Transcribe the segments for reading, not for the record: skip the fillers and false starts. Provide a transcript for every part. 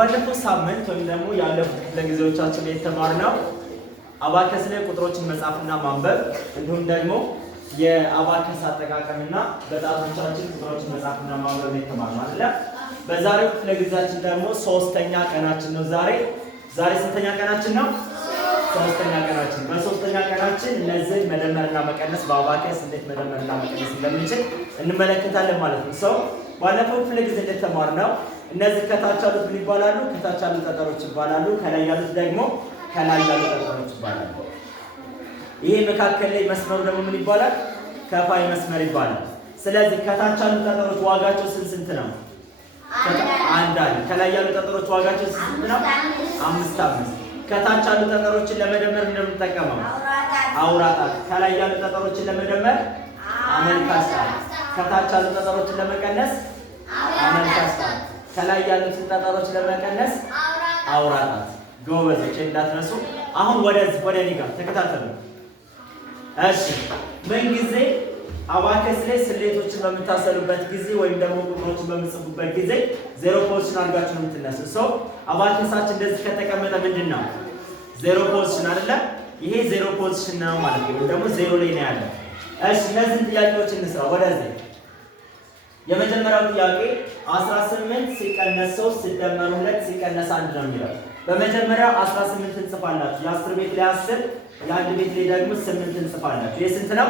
ባለፈው ሳምንት ወይም ደግሞ ያለፉት ለጊዜዎቻችን ላይ የተማርነው አባከስ ላይ ቁጥሮችን መጻፍና ማንበብ እንዲሁም ደግሞ የአባከስ አጠቃቀምና በጣቶቻችን ቁጥሮችን መጻፍና ማንበብ ላይ የተማርነው አይደለ? በዛሬው ክፍለ ጊዜያችን ደግሞ ሶስተኛ ቀናችን ነው። ዛሬ ስንተኛ ቀናችን ነው? ሶስተኛ ቀናችን። በሶስተኛ ቀናችን እነዚህ መደመርና መቀነስ በአባከስ እንዴት መደመርና መቀነስ እንደምንችል እንመለከታለን ማለት ነው። ሰው ባለፈው ክፍለ ጊዜ እንደተማርነው እነዚህ ከታች ያሉት ምን ይባላሉ? ከታች ያሉት ጠጠሮች ይባላሉ። ከላይ ያሉት ደግሞ ከላይ ያሉት ጠጠሮች ይባላሉ። ይሄ መካከል ላይ መስመሩ ደግሞ ምን ይባላል? ከፋይ መስመር ይባላል። ስለዚህ ከታች ያሉት ጠጠሮች ዋጋቸው ስንት ነው? አንድ። ከላይ ያሉት ጠጠሮች ዋጋቸው ስንት ነው? 5። ከታች ያሉት ጠጠሮችን ለመደመር እንደምንጠቀመው አውራ ጣት፣ ከላይ ያሉት ጠጠሮችን ለመደመር አመልካች ጣት፣ ከታች ያሉት ጠጠሮችን ለመቀነስ አመልካች ጣት፣ ከላይ ያሉትን ጠጠሮች ለመቀነስ አውራ ጣት። ጎበዞች እንዳትረሱ። አሁን ወደ እኔ ጋር ተከታተሉ። እሺ፣ ምን ጊዜ አባከስ ላይ ስሌቶችን በምታሰሉበት ጊዜ ወይም ደግሞ ቁጥሮችን በምትጽፉበት ጊዜ ዜሮ ፖዚሽን አድርጋችሁ ነው የምትነሱ። ሰው አባከሳችን እንደዚህ ከተቀመጠ ምንድን ነው? ዜሮ ፖዚሽን አይደለ? ይሄ ዜሮ ፖዚሽን ነው ማለት ነው፣ ደግሞ ዜሮ ላይ ነው ያለው። እሺ፣ እነዚህን ጥያቄዎች እንስራ። ወደዚህ የመጀመሪያው ጥያቄ 18 ሲቀነስ 3 ሲደመር 2 ሲቀነስ 1 ነው የሚለው። በመጀመሪያ 18 እንጽፋላችሁ። የ10 ቤት ላይ 10፣ የአንድ ቤት ላይ ደግሞ 8 እንጽፋላችሁ። ይሄ ስንት ነው?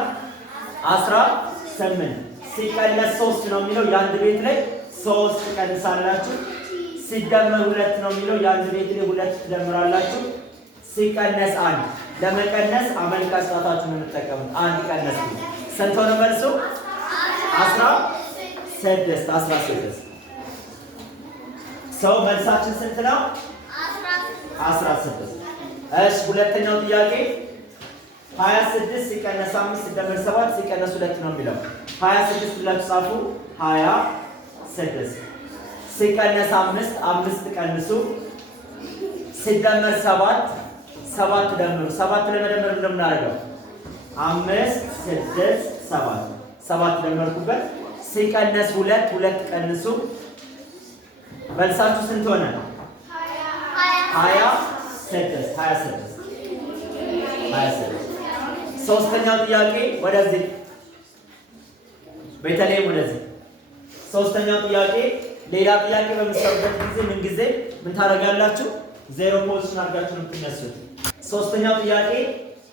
18 ሲቀነስ 3 ነው የሚለው። የአንድ ቤት ላይ 3 ትቀንሳላችሁ። ሲደመር 2 ነው የሚለው። የአንድ ቤት ላይ 2 ትደምራላችሁ። ሲቀነስ 1 ለመቀነስ አመልካች ጣታችሁን የምትጠቀሙት። 1 ቀነስ ስንት ሆነ መልሱ? 16። ሰው መልሳችን ስንት ነው? 16። እሺ፣ ሁለተኛው ጥያቄ 26 ሲቀነስ 5 ሲደመር 7 ሲቀነስ 2 ነው የሚለው። 26 ብላችሁ ጻፉ። 26 ሲቀነስ 5 ቀንሱ። ሲደመር 7 ደምሩ። 7 ለመደመር እንደምናደርገው 5 6 7 ደመርኩበት። ሲቀነስ 2 ቀንሱ። መልሳችሁ ስንት ሆነ? 26። ሶስተኛው ጥያቄ ወደዚህ በተለይም ወደዚህ ሶስተኛው ጥያቄ ሌላ ጥያቄ በምትሰሩበት ጊዜ ምን ጊዜ ምን ታደርጋላችሁ? ዜሮ ፖዚሽን አድርጋችሁ ነው የምትነሱት። ሶስተኛው ጥያቄ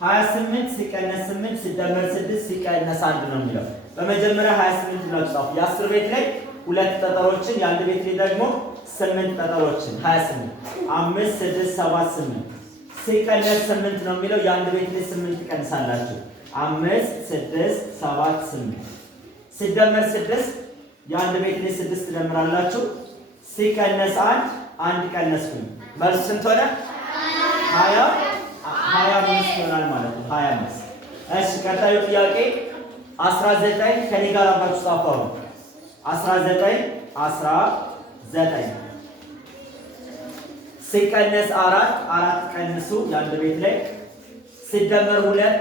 28 ሲቀነስ 8 ሲደመር 6 ሲቀነስ 1 ነው የሚለው። በመጀመሪያ 28 ብላችሁ ጻፉ። የ10 ቤት ላይ 2 ጠጠሮችን፣ የአንድ ቤት ላይ ደግሞ 8 ጠጠሮችን 28 5 6 7 8 ሲቀነስ 8 ነው የሚለው። የአንድ ቤት ላይ 8 ትቀንሳላችሁ። 5 6 7 8 ሲደመር 6 የአንድ ቤት ላይ 6 ትደምራላችሁ። ሲቀነስ 1 ቀነስኩኝ። መልሱ ስንት ሆነ? 25 ይሆናል ማለት ነው። 25። እሺ፣ ቀጣዩ ጥያቄ 19 ከኔ ጋር አብራችሁ ጻፉ። 19 ሲቀነስ 4 ቀንሱ። የአንድ ቤት ላይ ሲደመር 2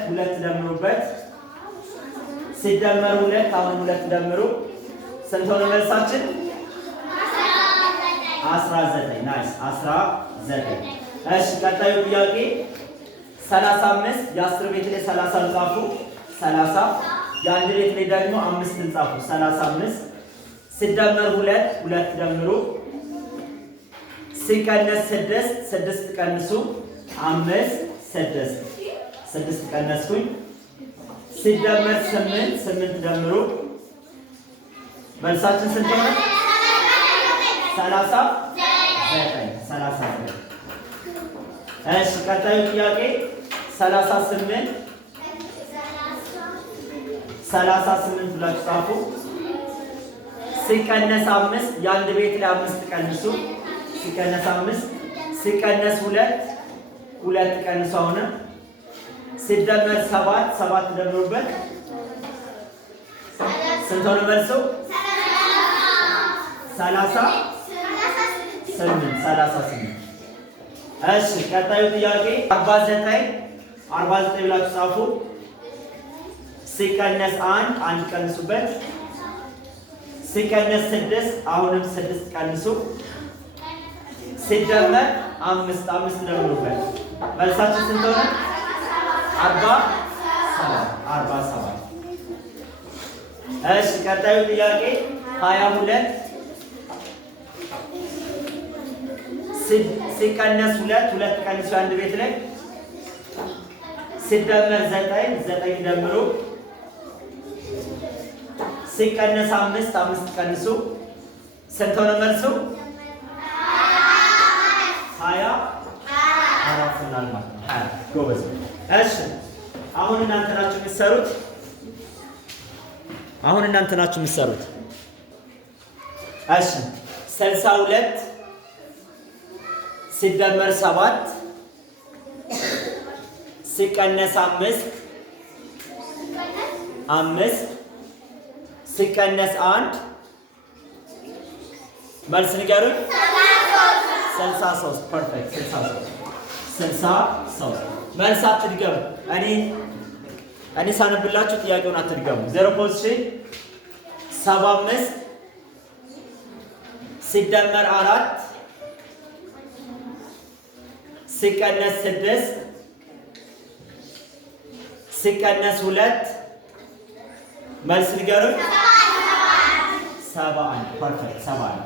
ደምሩበት። ሲደመር 2 አሁን 2 ደምሩ። ስንት ሆነ መልሳችን? 19። ናይስ 19። እሺ፣ ቀጣዩ ጥያቄ 35 የ10 ቤት ላይ 30 ጻፉ። 30 የአንድ ቤት ላይ ደግሞ 5 ጻፉ። 35 ሲደመር 2 ደምሩ። ሲቀነስ 6 ቀንሱ። 5 6 ቀነስኩኝ። ሲደመር 8 ደምሩ። መልሳችን ስንት ሆነ? 39። እሺ፣ ቀጣዩ ጥያቄ 38 ብላችሁ ጻፉ። ሲቀነስ 5 የአንድ ቤት ላይ 5 ቀንሱ። ሲቀነስ 5 ሲቀነስ 2 ቀንሱ። አሁን ሲደመር 7 ደምሩበት። ስንት ሆነ መልሱ? 38። እሺ፣ ቀጣዩ ጥያቄ 49 ብላችሁ ጻፉ። ሲቀነስ 1 ቀንሱበት። ሲቀነስ 6 አሁንም 6 ቀንሱ። ሲደመር 5 5 ደምሩበት መልሳችን ስንት ሆነ? 47 እሺ ቀጣዩ ጥያቄ 22 ሲቀነስ 2 ቀንሱ አንድ ቤት ላይ ሲደመር 9 ደምሩ ሲቀነስ 5 ቀንሱ ስንት ሆነ መልሱ? 24 ይሆናል ማለት ነው። 20 ጎበዝ። እሺ አሁን እናንተ ናችሁ የምትሰሩት። እሺ 62 ሲደመር 7 ሲቀነስ 5 ሲቀነስ 1 መልስ ንገሩኝ። 63 ፐርፌክት 63 መልስ አትድገሙ። እኔ ሳነብላችሁ ጥያቄውን አትድገሙ። 0 ፖዚሽን 75 ሲደመር 4 ሲቀነስ 6 ሲቀነስ 2 መልስ ንገሩኝ። 71 ፐርፌክት 71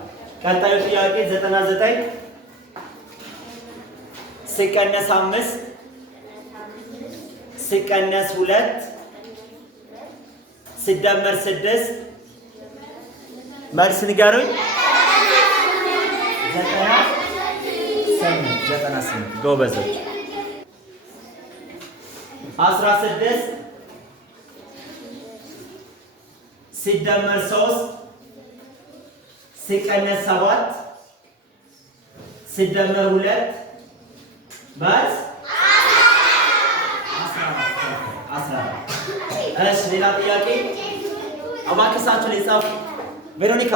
ቀጣዩ ጥያቄ 99 ሲቀነስ 5 ሲቀነስ 2 ሲደመር 6 መልስ ንገሩኝ። 98 ጎበዞች። 16 ሲደመር 3 ሲቀነስ 7 ሲደመር 2 መልስ 14። እሺ ሌላ ጥያቄ አባክሳችሁ ላይ ጻፉ። ቬሮኒካ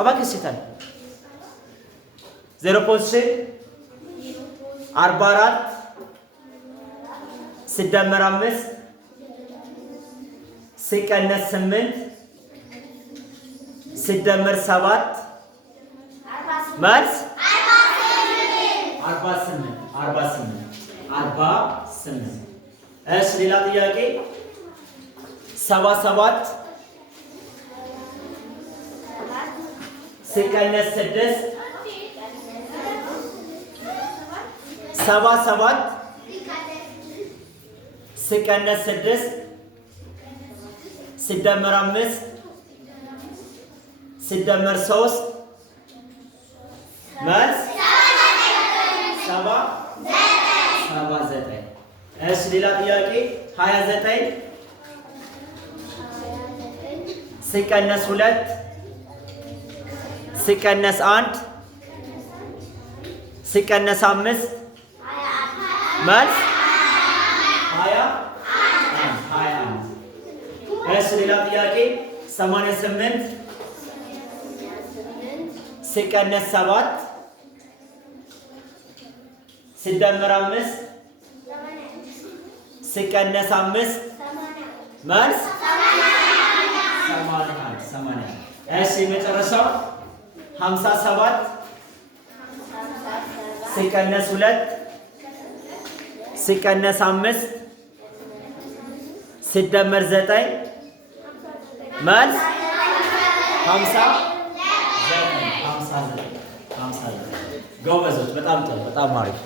አባክስ ይታል 0 ፖዚሽን 44 ሲደመር 5 ሲቀነስ 8 ሲደመር 7 መልስ 48። እሺ ሌላ ጥያቄ 77 ሲቀነስ 6 77 ሲቀነስ 6 ሲደመር 5 ሲደመር 3 መልስ 79። እሺ ሌላ ጥያቄ 29 ሲቀነስ 2 ሲቀነስ 1 ሲቀነስ 5 መልስ 21። እሺ ሌላ ጥያቄ 88 ሲቀነስ 7 ሲደመር 5 ሲቀነስ 5 መልስ 80። እሺ መጨረሻው 57 ሲቀነስ 2 ሲቀነስ 5 ሲደመር 9 መልስ 59። ጎበዞች በጣም ጥሩ፣ በጣም አሪፍ።